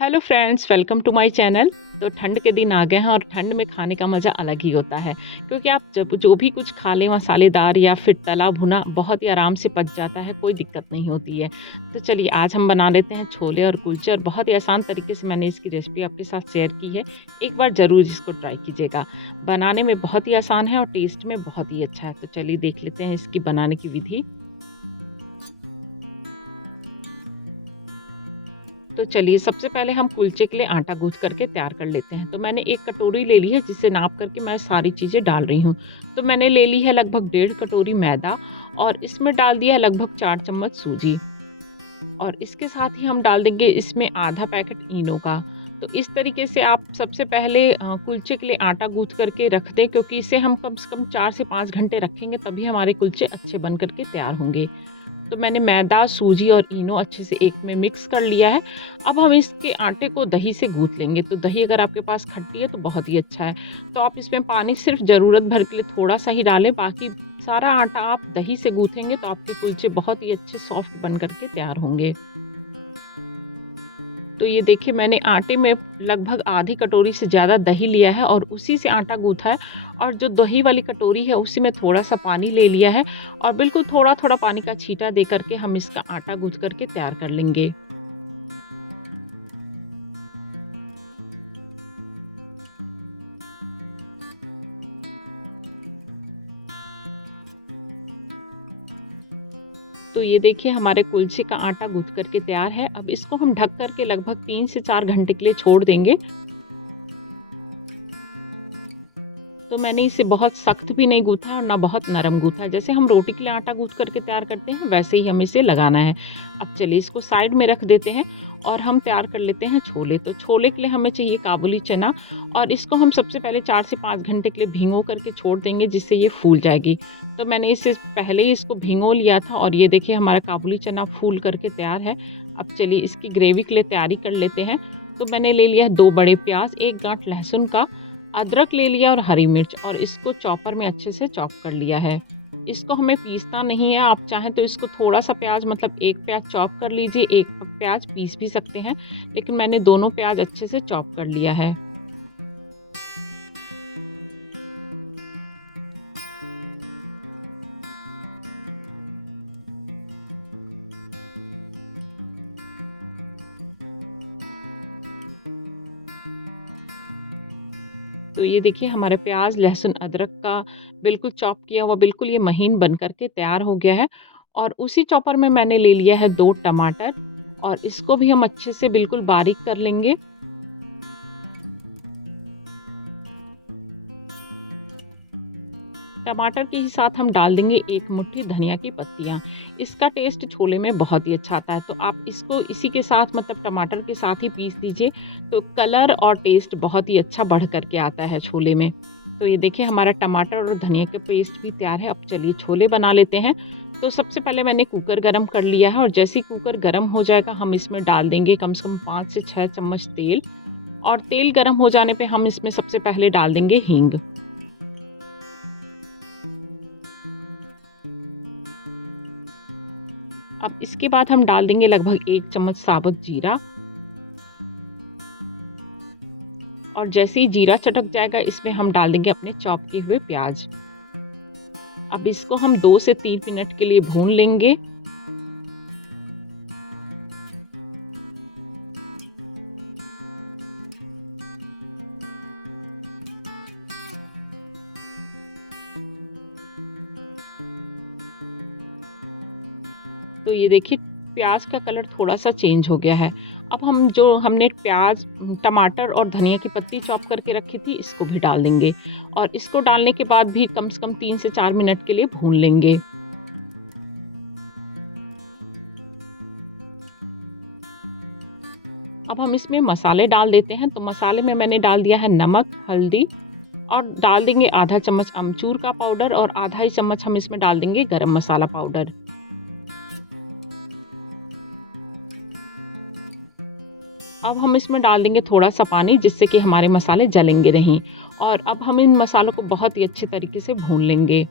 Hello friends, welcome to my channel. तो ठंड के दिन आ गए हैं और ठंड में खाने का मज़ा अलग ही होता है, क्योंकि आप जब जो भी कुछ खा लें मसालेदार या फिर तला भुना बहुत ही आराम से पच जाता है, कोई दिक्कत नहीं होती है। तो चलिए आज हम बना लेते हैं छोले और कुलचे, और बहुत ही आसान तरीके से मैंने इसकी रेसिपी आपके साथ शेयर की है। एक बार ज़रूर इसको ट्राई कीजिएगा। बनाने में बहुत ही आसान है और टेस्ट में बहुत ही अच्छा है। तो चलिए देख लेते हैं इसकी बनाने की विधि। तो चलिए सबसे पहले हम कुलचे के लिए आटा गूँथ करके तैयार कर लेते हैं। तो मैंने एक कटोरी ले ली है जिसे नाप करके मैं सारी चीज़ें डाल रही हूँ। तो मैंने ले ली है लगभग 1.5 कटोरी मैदा, और इसमें डाल दिया है लगभग 4 चम्मच सूजी, और इसके साथ ही हम डाल देंगे इसमें आधा पैकेट इनो का। तो इस तरीके से आप सबसे पहले कुलचे के लिए आटा गूँथ करके रख दें, क्योंकि इसे हम कम से कम 4 से 5 घंटे रखेंगे, तभी हमारे कुलचे अच्छे बन कर के तैयार होंगे। तो मैंने मैदा, सूजी और इनो अच्छे से एक में मिक्स कर लिया है। अब हम इसके आटे को दही से गूँथ लेंगे। तो दही अगर आपके पास खट्टी है तो बहुत ही अच्छा है। तो आप इसमें पानी सिर्फ़ ज़रूरत भर के लिए थोड़ा-सा ही डालें, बाकी सारा आटा आप दही से गूँथेंगे तो आपके कुलचे बहुत ही अच्छे सॉफ्ट बन कर के तैयार होंगे। तो ये देखिए मैंने आटे में लगभग आधी कटोरी से ज़्यादा दही लिया है और उसी से आटा गूँथा है, और जो दही वाली कटोरी है उसी में थोड़ा-सा पानी ले लिया है, और बिल्कुल थोड़ा-थोड़ा पानी का छींटा दे कर के हम इसका आटा गूँथ कर के तैयार कर लेंगे। तो ये देखिए हमारे कुलचे का आटा गूँथ कर के तैयार है। अब इसको हम ढक कर के लगभग 3 से 4 घंटे के लिए छोड़ देंगे। तो मैंने इसे बहुत सख्त भी नहीं गूँथा और ना बहुत नरम गूँथा है। जैसे हम रोटी के लिए आटा गूँथ करके तैयार करते हैं, वैसे ही हमें इसे लगाना है। अब चलिए इसको साइड में रख देते हैं और हम तैयार कर लेते हैं छोले। तो छोले के लिए हमें चाहिए काबुली चना, और इसको हम सबसे पहले 4 से 5 घंटे के लिए भिगो करके छोड़ देंगे, जिससे ये फूल जाएगी। तो मैंने इससे पहले ही इसको भिगो लिया था, और ये देखिए हमारा काबुली चना फूल करके तैयार है। अब चलिए इसकी ग्रेवी के लिए तैयारी कर लेते हैं। तो मैंने ले लिया है 2 बड़े प्याज, 1 गाँठ लहसुन का, अदरक ले लिया और हरी मिर्च, और इसको चॉपर में अच्छे से चॉप कर लिया है। इसको हमें पीसना नहीं है, आप चाहें तो इसको थोड़ा-सा प्याज मतलब 1 प्याज चॉप कर लीजिए, 1 प्याज पीस भी सकते हैं, लेकिन मैंने दोनों प्याज अच्छे से चॉप कर लिया है। तो ये देखिए हमारे प्याज, लहसुन, अदरक का बिल्कुल चॉप किया हुआ बिल्कुल ये महीन बन कर के तैयार हो गया है, और उसी चॉपर में मैंने ले लिया है 2 टमाटर, और इसको भी हम अच्छे से बिल्कुल बारीक कर लेंगे। टमाटर के ही साथ हम डाल देंगे 1 मुट्ठी धनिया की पत्तियाँ। इसका टेस्ट छोले में बहुत ही अच्छा आता है, तो आप इसको इसी के साथ मतलब टमाटर के साथ ही पीस दीजिए, तो कलर और टेस्ट बहुत ही अच्छा बढ़ कर के आता है छोले में। तो ये देखिए हमारा टमाटर और धनिया का पेस्ट भी तैयार है। अब चलिए छोले बना लेते हैं। तो सबसे पहले मैंने कुकर गरम कर लिया है, और जैसे ही कुकर गरम हो जाएगा हम इसमें डाल देंगे कम से कम 5 से 6 चम्मच तेल, और तेल गरम हो जाने पे हम इसमें सबसे पहले डाल देंगे हींग। अब इसके बाद हम डाल देंगे लगभग 1 चम्मच साबुत जीरा, और जैसे ही जीरा चटक जाएगा इसमें हम डाल देंगे अपने चॉप किए हुए प्याज। अब इसको हम 2 से 3 मिनट के लिए भून लेंगे। तो ये देखिए प्याज का कलर थोड़ा-सा चेंज हो गया है। अब हम जो हमने प्याज, टमाटर और धनिया की पत्ती चॉप करके रखी थी, इसको भी डाल देंगे, और इसको डालने के बाद भी कम से कम 3 से 4 मिनट के लिए भून लेंगे। अब हम इसमें मसाले डाल देते हैं। तो मसाले में मैंने डाल दिया है नमक, हल्दी, और डाल देंगे आधा चम्मच अमचूर का पाउडर, और आधा ही चम्मच हम इसमें डाल देंगे गरम मसाला पाउडर। अब हम इसमें डाल देंगे थोड़ा-सा पानी, जिससे कि हमारे मसाले जलेंगे नहीं, और अब हम इन मसालों को बहुत ही अच्छे तरीके से भून लेंगे।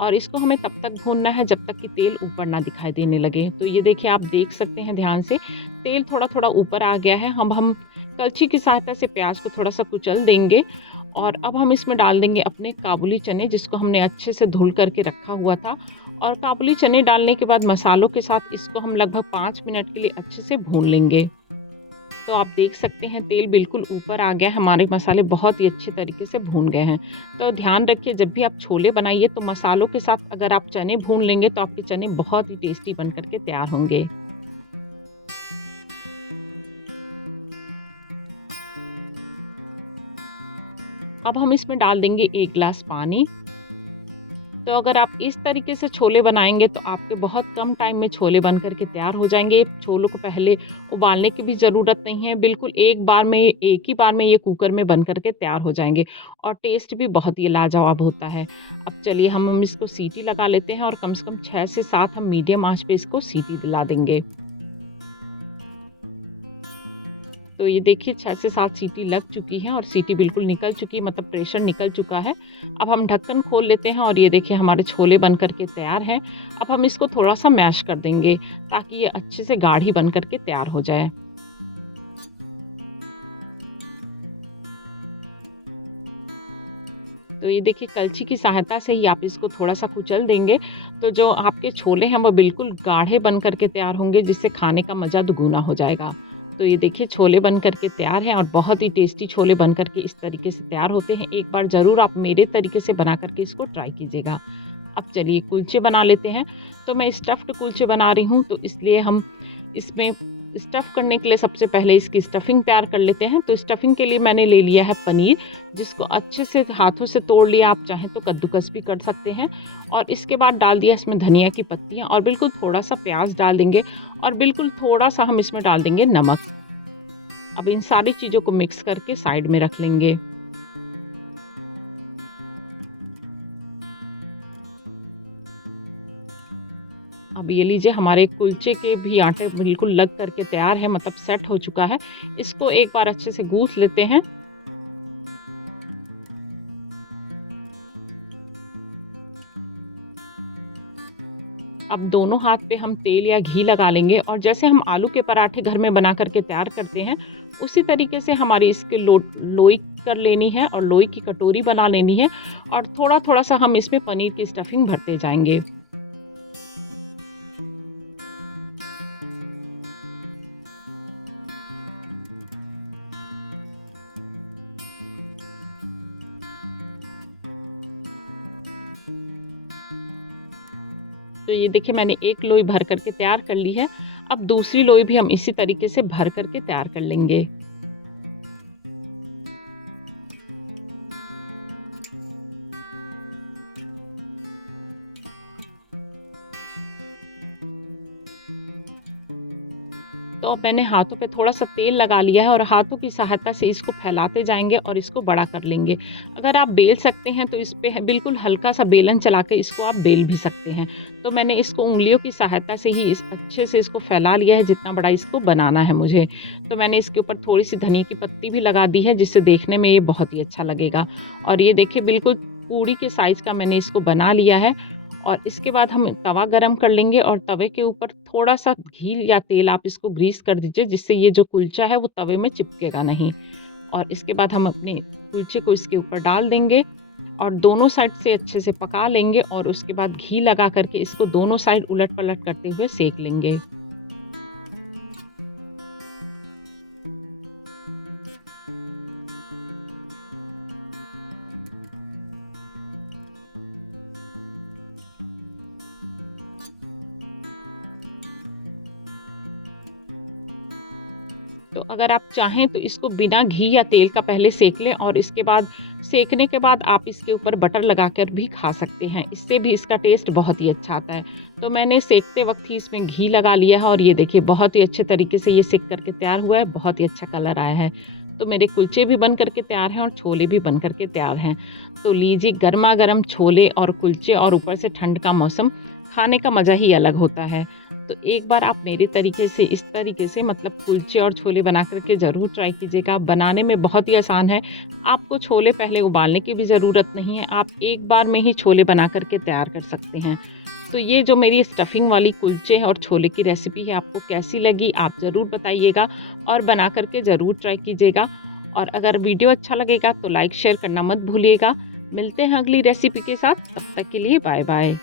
और इसको हमें तब तक भूनना है जब तक कि तेल ऊपर ना दिखाई देने लगे। तो ये देखिए, आप देख सकते हैं ध्यान से, तेल थोड़ा-थोड़ा ऊपर आ गया है। अब हम कलछी की सहायता से प्याज को थोड़ा-सा कुचल देंगे और अब हम इसमें डाल देंगे अपने काबुली चने, जिसको हमने अच्छे से धुल करके रखा हुआ था। और काबुली चने डालने के बाद मसालों के साथ इसको हम लगभग 5 मिनट के लिए अच्छे से भून लेंगे। तो आप देख सकते हैं तेल बिल्कुल ऊपर आ गया है, हमारे मसाले बहुत ही अच्छे तरीके से भून गए हैं। तो ध्यान रखिए, जब भी आप छोले बनाइए तो मसालों के साथ अगर आप चने भून लेंगे तो आपके चने बहुत ही टेस्टी बन कर के तैयार होंगे। अब हम इसमें डाल देंगे 1 ग्लास पानी। तो अगर आप इस तरीके से छोले बनाएँगे तो आपके बहुत कम टाइम में छोले बन कर के तैयार हो जाएँगे। छोलों को पहले उबालने की भी ज़रूरत नहीं है, बिल्कुल एक ही बार में ये कुकर में बन कर के तैयार हो जाएँगे और टेस्ट भी बहुत ही लाजवाब होता है। अब चलिए हम इसको सीटी लगा लेते हैं और कम से कम 6 से 7 हम मीडियम आँच पे इसको सीटी दिला देंगे। तो ये देखिए 6 से 7 सीटी लग चुकी है और सीटी बिल्कुल निकल चुकी है, मतलब प्रेशर निकल चुका है। अब हम ढक्कन खोल लेते हैं और ये देखिए हमारे छोले बन कर के तैयार हैं। अब हम इसको थोड़ा-सा मैश कर देंगे ताकि ये अच्छे से गाढ़ी बन कर के तैयार हो जाए। तो ये देखिए कलछी की सहायता से ही आप इसको थोड़ा-सा कुचल देंगे, तो जो आपके छोले हैं वो बिल्कुल गाढ़े बन कर के तैयार होंगे, जिससे खाने का मज़ा दुगुना हो जाएगा। तो ये देखिए छोले बन कर के तैयार हैं और बहुत ही टेस्टी छोले बन कर के इस तरीके से तैयार होते हैं। एक बार ज़रूर आप मेरे तरीके से बना कर के इसको ट्राई कीजिएगा। अब चलिए कुलचे बना लेते हैं। तो मैं स्टफ़्ड कुलचे बना रही हूँ, तो इसलिए हम इसमें स्टफ़ करने के लिए सबसे पहले इसकी स्टफ़िंग तैयार कर लेते हैं। तो स्टफ़िंग के लिए मैंने ले लिया है पनीर, जिसको अच्छे से हाथों से तोड़ लिया, आप चाहें तो कद्दूकस भी कर सकते हैं। और इसके बाद डाल दिया इसमें धनिया की पत्तियाँ और बिल्कुल थोड़ा-सा प्याज़ डाल देंगे और बिल्कुल थोड़ा-सा हम इसमें डाल देंगे नमक। अब इन सारी चीज़ों को मिक्स करके साइड में रख लेंगे। अब ये लीजिए हमारे कुलचे के भी आटे बिल्कुल लग करके तैयार है, मतलब सेट हो चुका है। इसको एक बार अच्छे से गूँथ लेते हैं। अब दोनों हाथ पे हम तेल या घी लगा लेंगे और जैसे हम आलू के पराठे घर में बना कर के तैयार करते हैं, उसी तरीके से हमारी इसकी लोई कर लेनी है और लोई की कटोरी बना लेनी है और थोड़ा-थोड़ा सा हम इसमें पनीर की स्टफिंग भरते जाएँगे। तो ये देखिए मैंने एक लोई भर कर के तैयार कर ली है। अब दूसरी लोई भी हम इसी तरीके से भर कर के तैयार कर लेंगे। तो अब मैंने हाथों पे थोड़ा-सा तेल लगा लिया है और हाथों की सहायता से इसको फैलाते जाएँगे और इसको बड़ा कर लेंगे। अगर आप बेल सकते हैं तो इस पे है बिल्कुल हल्का-सा बेलन चला के इसको आप बेल भी सकते हैं। तो मैंने इसको उँगलियों की सहायता से ही इस अच्छे से इसको फैला लिया है, जितना बड़ा इसको बनाना है मुझे। तो मैंने इसके ऊपर थोड़ी-सी धनिया की पत्ती भी लगा दी है, जिससे देखने में ये बहुत ही अच्छा लगेगा। और ये देखिए बिल्कुल पूड़ी के साइज़ का मैंने इसको बना लिया है। और इसके बाद हम तवा गरम कर लेंगे और तवे के ऊपर थोड़ा-सा घी या तेल आप इसको ग्रीस कर दीजिए, जिससे ये जो कुलचा है वो तवे में चिपकेगा नहीं। और इसके बाद हम अपने कुलचे को इसके ऊपर डाल देंगे और दोनों साइड से अच्छे से पका लेंगे और उसके बाद घी लगा कर के इसको दोनों साइड उलट-पलट करते हुए सेक लेंगे। तो अगर आप चाहें तो इसको बिना घी या तेल का पहले सेक लें और इसके बाद सेकने के बाद आप इसके ऊपर बटर लगाकर भी खा सकते हैं। इससे भी इसका टेस्ट बहुत ही अच्छा आता है। तो मैंने सेकते वक़्त ही इसमें घी लगा लिया है और ये देखिए बहुत ही अच्छे तरीके से ये सिक करके तैयार हुआ है, बहुत ही अच्छा कलर आया है। तो मेरे कुलचे भी बन कर के तैयार हैं और छोले भी बन कर के तैयार हैं। तो लीजिए गरमा-गरम छोले और कुलचे और ऊपर से ठंड का मौसम, खाने का मज़ा ही अलग होता है। तो एक बार आप मेरे तरीके से इस तरीके से मतलब कुलचे और छोले बना कर के ज़रूर ट्राई कीजिएगा। बनाने में बहुत ही आसान है। आपको छोले पहले उबालने की भी ज़रूरत नहीं है। आप एक बार में ही छोले बना कर के तैयार कर सकते हैं। तो ये जो मेरी स्टफिंग वाली कुलचे और छोले की रेसिपी है आपको कैसी लगी आप ज़रूर बताइएगा और बना कर के ज़रूर ट्राई कीजिएगा। और अगर वीडियो अच्छा लगेगा तो लाइक शेयर करना मत भूलिएगा। मिलते हैं अगली रेसिपी के साथ, तब तक के लिए बाय बाय।